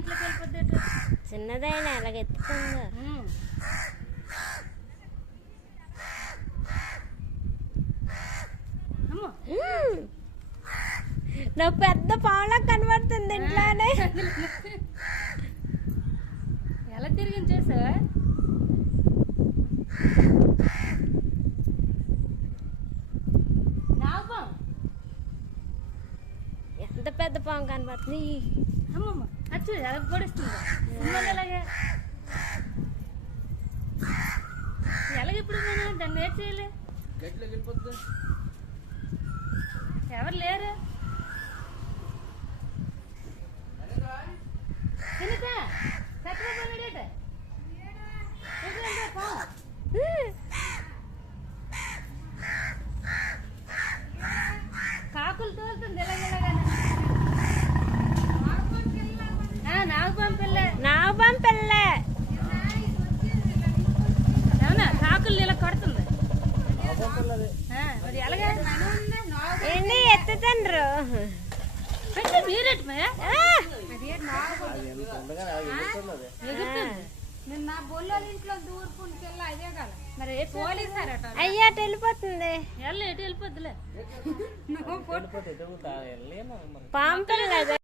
ఇంట్లోకి వెళ్ళిపోద్ది. చిన్నదైనా ఎలాగెత్తుకుందో. నాకు పెద్ద పావులా కనబడుతుంది ఇంట్లోనే. ఎలా తిరిగి చేసావా? ఎంత పెద్ద పాము కనబడుతుంది. అమ్మమ్మ అచ్చు ఎలా పొడిస్తుంది ఎలాగే ఎలాగెప్పుడు మనం దాన్ని ఏం చేయలే. ఎవరు లేరు తినకా సత్యపోలేడేట కాకులు తోలుతుంది ఎలాగెలాగానే. నాగపాము పిల్ల అవునా? కాకులు ఇలా కొడుతుంది. మరి ఎలాగే ఏంటి ఎత్తుతండ్రు మీరేట్ నిన్న బొల్లోళ్ళ ఇంట్లో దూరుకుంటుకెళ్ళి అదే కదా మరి పోలీసారట. అయ్యా అటు వెళ్ళిపోతుంది. ఎటు వెళ్ళిపోద్దులే. పాము పిల్ల